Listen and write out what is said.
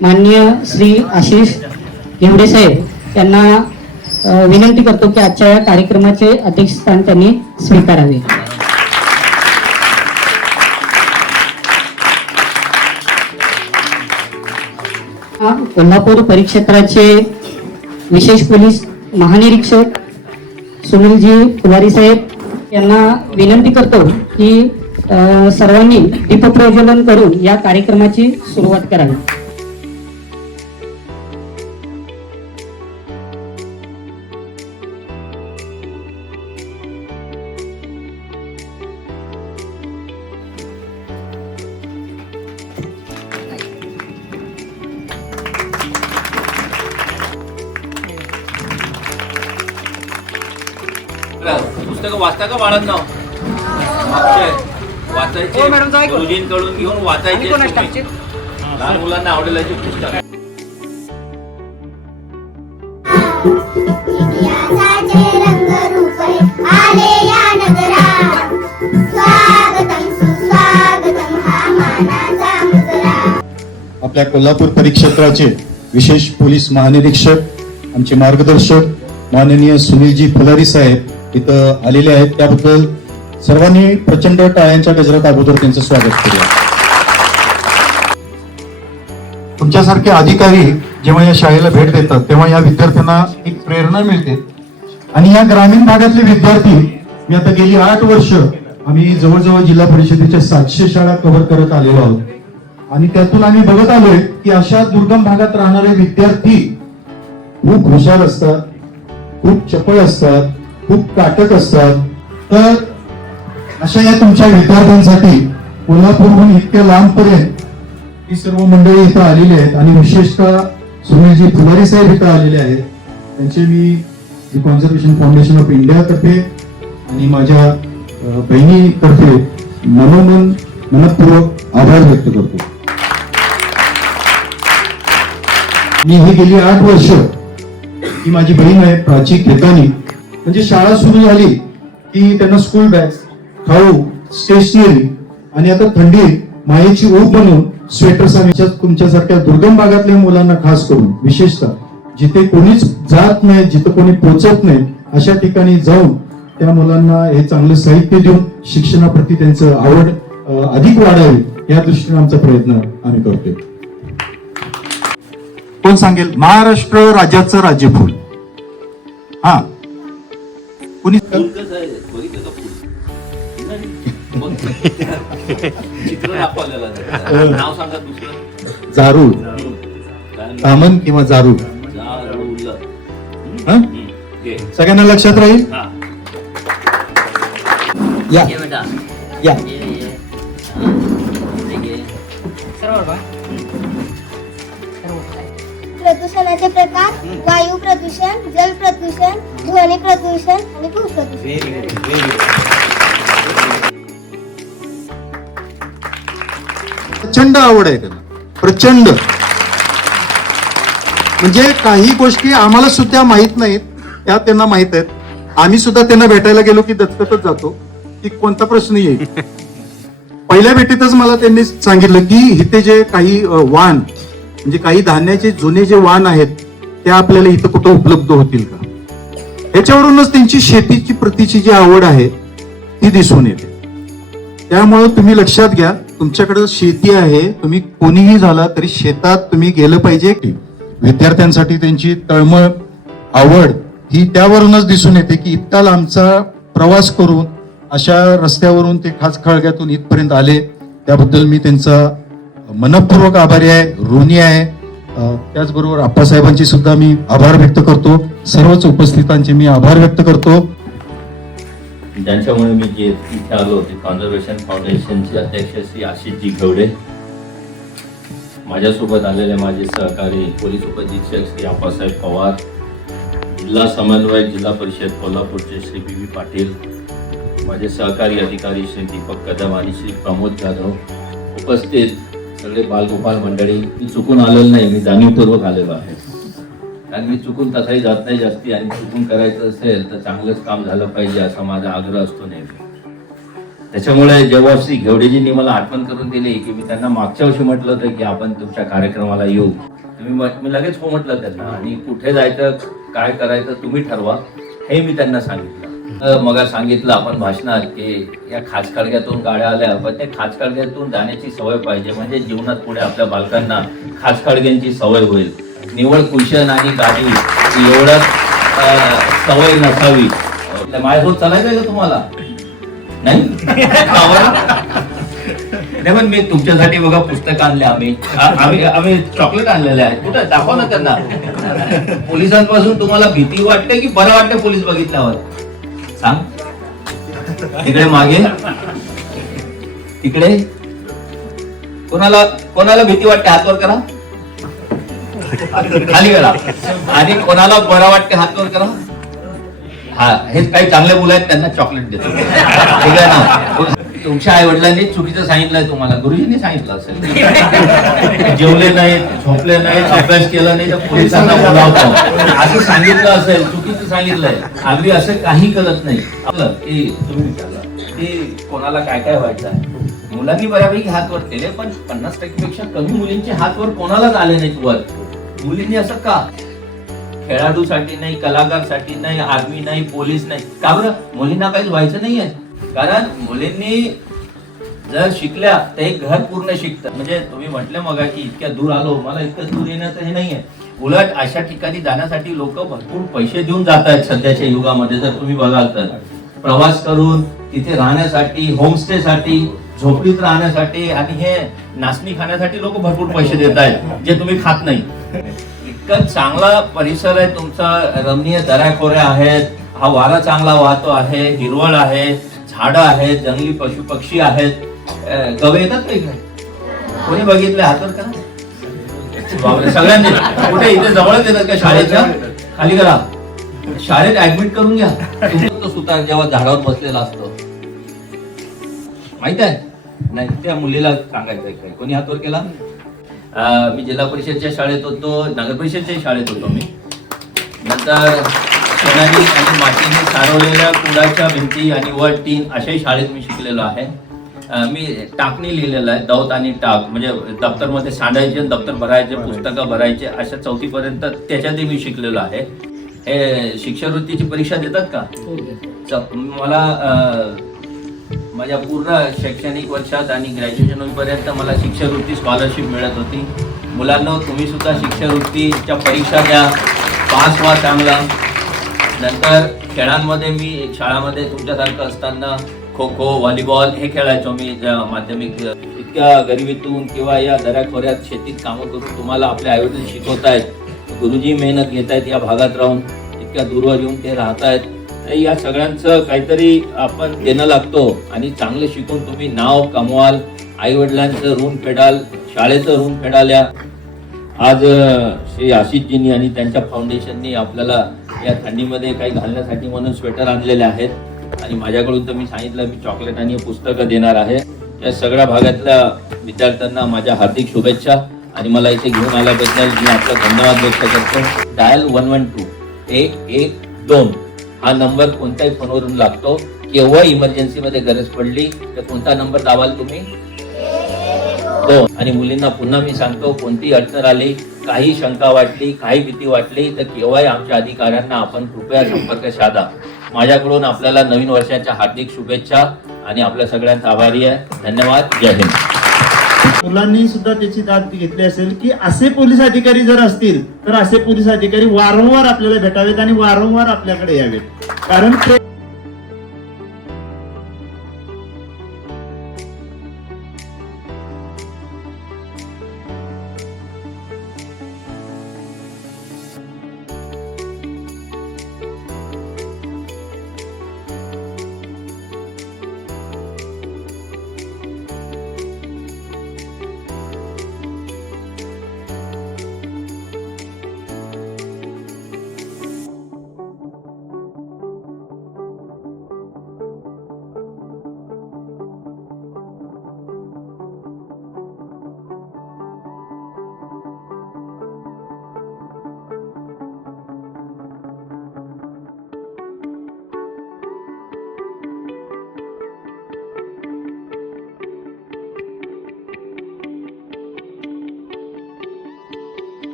माननीय श्री आशिष घेवडे साहेब यांना विनंती करतो की आजच्या या कार्यक्रमाचे अध्यक्षस्थान त्यांनी स्वीकारावे. कोल्हापूर परिक्षेत्राचे विशेष पोलीस महानिरीक्षक सुनीलजी फुलारी साहेब यांना विनंती करतो की सर्वांनी दीपप्रज्वलन करून या कार्यक्रमाची सुरुवात करावी. पुस्तकं वाचता का बाळांना? वाचायचे गुरुजींकडून घेऊन वाचायचे. लहान मुलांना आवडेल अशी पुस्तक. आपल्या कोल्हापूर परिक्षेत्राचे विशेष पोलीस महानिरीक्षक आमचे मार्गदर्शक माननीय सुनीलजी फुलारी साहेब इथं आलेले आहेत. त्याबद्दल सर्वांनी प्रचंड टाळ्यांच्या गजरात अगोदर त्यांचं स्वागत करूया. तुमच्यासारखे अधिकारी जेव्हा या शाळेला भेट देतात तेव्हा या विद्यार्थ्यांना एक प्रेरणा मिळते. आणि या ग्रामीण भागातले विद्यार्थी मी आता गेली 8 वर्ष आम्ही जवळजवळ जिल्हा परिषदेच्या 700 शाळा कव्हर करत आलेलो आहोत. आणि त्यातून आम्ही बघत आलोय की अशा दुर्गम भागात राहणारे विद्यार्थी खूप हुशार असतात, खूप चपळ असतात, खूप काटक असतात. तर अशा या तुमच्या विद्यार्थ्यांसाठी कोल्हापूरहून इतक्या लांबपर्यंत ही सर्व मंडळी इथं आलेली आहेत. आणि विशेषतः सुनीलजी फुलारी साहेब इथं आलेले आहेत. त्यांचे मी कॉन्झर्वेशन फाउंडेशन ऑफ इंडिया तर्फे आणि माझ्या बहिणीतर्फे मनपूर्वक आभार व्यक्त करतो. मी ही गेली 8 वर्ष ही माझी बहीण आहे प्राची केतानी. म्हणजे शाळा सुरू झाली की त्यांना स्कूल बॅग, खाऊ, स्टेशनरी आणि आता थंडी मायेची ऊब बनवून स्वेटर्स आणि तुमच्यासारख्या दुर्गम भागातल्या मुलांना खास करून विशेषतः जिथे कोणीच जात नाही, जिथे कोणी पोचत नाही अशा ठिकाणी जाऊन त्या मुलांना हे चांगलं साहित्य देऊन शिक्षणाप्रती त्यांचं आवड अधिक वाढावी या दृष्टीने आमचा प्रयत्न आम्ही करतोय. कोण सांगेल महाराष्ट्र राज्याचं राज्यफूल? हा कोणी जारूळ तामन किंवा जारूळ सगळ्यांना लक्षात राहील. या या प्रदूषणाचे प्रकार: वायू प्रदूषण, जल प्रदूषण, ध्वनी प्रदूषण आणि भू प्रदूषण. प्रचंड आवड आहे त्यांना, प्रचंड. म्हणजे काही गोष्टी आम्हाला सुद्धा माहित नाहीत त्या त्यांना माहित आहेत. आम्ही सुद्धा त्यांना भेटायला गेलो की दचकतच जातो की कोणता प्रश्न येईल. पहिल्या भेटीतच मला त्यांनी सांगितलं की इथे जे काही वाण म्हणजे काही धान्याचे जुने जे वाण आहेत ते आपल्याला इथं कुठं उपलब्ध होतील का. ह्याच्यावरूनच त्यांची शेतीची प्रतीची जी आवड आहे ती दिसून येते. त्यामुळे तुम्ही लक्षात घ्या, तुमच्याकडे शेती आहे, तुम्ही कोणीही झाला तरी शेतात तुम्ही गेलं पाहिजे. विद्यार्थ्यांसाठी त्यांची तळमळ आवड ही त्यावरूनच दिसून येते की इतका लांबचा प्रवास करून अशा रस्त्यावरून ते खास खळग्यातून इथपर्यंत आले. त्याबद्दल मी त्यांचा मनपूर्वक आभारी आहे, ऋणी आहे. त्याचबरोबर आप्पासाहेबांचे सुद्धा मी आभार व्यक्त करतो. सर्वच उपस्थितांचे मी आभार व्यक्त करतो. ज्यांच्यामुळे मी जे इथे आलो ते कॉन्झर्वेशन फाउंडेशनचे अध्यक्ष श्री आशिषजी घेवडे, माझ्यासोबत आलेले माझे सहकारी पोलीस उपअधीक्षक श्री आप्पासाहेब पवार, जिल्हा समन्वयक जिल्हा परिषद कोल्हापूरचे श्री बी पाटील, माझे सहकारी अधिकारी श्री दीपक कदम आणि श्री प्रमोद जाधव, उपस्थित सगळे बालगोपाल मंडळी. मी चुकून आलेलो नाही, मी जाणीवपूर्वक आलेलो आहे. कारण मी चुकून तसाही जात नाही जास्ती, आणि चुकून करायचं असेल तर चांगलंच काम झालं पाहिजे असा माझा आग्रह असतो नेहमी. त्याच्यामुळे जेव्हा श्री घेवडेजींनी मला आठवण करून दिली की मी त्यांना मागच्या वर्षी म्हटलं होतं की आपण तुमच्या कार्यक्रमाला येऊ, मी लगेच हो म्हटलं त्यांना, आणि कुठे जायचं काय करायचं तुम्ही ठरवा हे मी त्यांना सांगितलं. मग सांगितलं आपण भाषणात की या खाचखळग्यातून गाड्या आल्या, पण त्या खाचखळग्यातून जाण्याची सवय पाहिजे, म्हणजे जीवनात पुढे आपल्या बालकांना खाचखळग्यांची सवय होईल. निवड कुशन आणि गाडी एवढं सवय नसावी. माझ्यासोबत चालायचं का तुम्हाला? नाही नाही, पण मी तुमच्यासाठी बघा पुस्तक आणले, आम्ही चॉकलेट आणलेले आहे. कुठं दाखवा ना त्यांना. पोलिसांपासून तुम्हाला भीती वाटते की बरं वाटतं पोलीस बघितल्यावर? सांग. तिकडे मागे तिकडे कोणाला भीती वाटते हात वर करा, खाली करा. आणि कोणाला बरं वाटते हात वर करा. हा, हे काही चांगले मुलं आहेत त्यांना चॉकलेट देतो. ठीक आहे ना? तुमच्या आई वडिलांनी चुकीचं सांगितलंय तुम्हाला, गुरुजींनी सांगितलं असेल, जेवले नाही, झोपले नाही, अभ्यास केला नाही तर पोलिसांना बोलावतो असं सांगितलं असेल, चुकीचं सांगितलंय. आम्ही असं काही करत नाही. की तुम्ही विचारलं की कोणाला काय काय व्हायचं आहे, मुलांनी बऱ्यापैकी हात वर केले, पण 50% पेक्षा कमी मुलींचे हात वर कोणालाच आले नाहीत वर. मुलींनी असं का? खेळाडूसाठी नाही, कलाकारसाठी नाही, आर्मी नाही, पोलीस नाही. का बरं? मुलींना काहीच व्हायचं नाहीये. कारण मुलींनी जर शिकल्या तर एक घर पूर्ण शिकतं. म्हणजे तुम्ही म्हटलं मग की इतक्या दूर आलो, मला इतकं दूर येण्याचं हे नाहीये. उलट अशा ठिकाणी जाण्यासाठी लोक भरपूर पैसे देऊन जात आहेत सध्याच्या युगामध्ये. जर तुम्ही बघाल तर प्रवास करून तिथे राहण्यासाठी, होमस्टे साठी, झोपडीत राहण्यासाठी आणि हे नाचणी खाण्यासाठी लोक भरपूर पैसे देत आहेत, जे तुम्ही खात नाही. इतकं चांगला परिसर आहे तुमचा, रमणीय दऱ्याखोऱ्या आहेत, हा वारा चांगला वाहतो आहे, हिरवळ आहे, झाडं आहेत, जंगली पशु पक्षी आहेत. गवे येतात का इकडे? कोणी बघितलं? हातवर करा सगळ्यांनी. कुठे इथे जवळच येतात का शाळेच्या? खाली करा. शाळेत ऍडमिट करून घ्या. तो सुतार जेव्हा झाडावर बसलेला असतो माहित आहे? नाही, त्या मुलीला सांगायचं काय? कोणी हातवर केला? मी जिल्हा परिषदच्या शाळेत होतो, नगर परिषदच्या शाळेत होतो मी. नंतर शेणानी आणि मातीने सारवलेल्या कुडाच्या भिंती आणि वर टीन अशाही शाळेत मी शिकलेलो आहे. मी टाकणी लिहिलेलं आहे, दौत आणि टाक, म्हणजे दप्तरमध्ये सांडायचे, दप्तर भरायचे, पुस्तकं भरायचे, अशा 4थी पर्यंत त्याच्यातही मी शिकलेलो आहे. हे शिष्यवृत्तीची परीक्षा देतात का? मला माझ्या पूर्ण शैक्षणिक वर्षात आणि ग्रॅज्युएशन होईपर्यंत मला शिष्यवृत्ती स्कॉलरशिप मिळत होती. मुलांना तुम्ही सुद्धा शिष्यवृत्तीच्या परीक्षा द्या, पास व्हा चांगला. नंतर खेळांमध्ये मी शाळामध्ये तुमच्यासारखं असताना खो खो, व्हॉलीबॉल हे खेळायचो मी माध्यमिक. इतक्या गरिबीतून किंवा या दऱ्याखोऱ्यात शेतीत कामं करून तुम्हाला आपले आईवडील शिकवतायत, गुरुजी मेहनत घेत आहेत या भागात राहून, इतक्या दूरवर येऊन ते राहतायत. तर या सगळ्यांचं काहीतरी आपण देणं लागतो आणि चांगलं शिकून तुम्ही नाव कमवाल, आई वडिलांचं ऋण फेडाल, शाळेचं ऋण फेडाल. आज श्री आशिषजींनी आणि त्यांच्या फाउंडेशननी आपल्याला या थंडीमध्ये काही घालण्यासाठी म्हणून स्वेटर आणलेले आहेत. आणि माझ्याकडून तर मी सांगितलं मी चॉकलेट आणि पुस्तकं देणार आहे. या सगळ्या भागातल्या विद्यार्थ्यांना माझ्या हार्दिक शुभेच्छा आणि मला इथे घेऊन आल्याबद्दल मी आपला धन्यवाद व्यक्त करतो. डायल 112 112 हा नंबर कोणत्याही फोनवरून लागतो. केव्हा इमर्जन्सीमध्ये गरज पडली तर कोणता नंबर दाबाल तुम्ही? 2. आणि मुलींना पुन्हा मी सांगतो, कोणती अडचण आली, काही शंका वाटली, काही भीती वाटली तर केव्हाही आमच्या अधिकाऱ्यांना आपण कृपया संपर्क साधा. माझ्याकडून आपल्याला नवीन वर्षाच्या हार्दिक शुभेच्छा आणि आपल्या सगळ्यांचा आभारी आहे. धन्यवाद. जय हिंद. मुलांनी सुद्धा त्याची दाद घेतली असेल की असे पोलीस अधिकारी जर असतील तर असे पोलीस अधिकारी वारंवार आपल्याला भेटावेत आणि वारंवार आपल्याकडे यावेत. कारण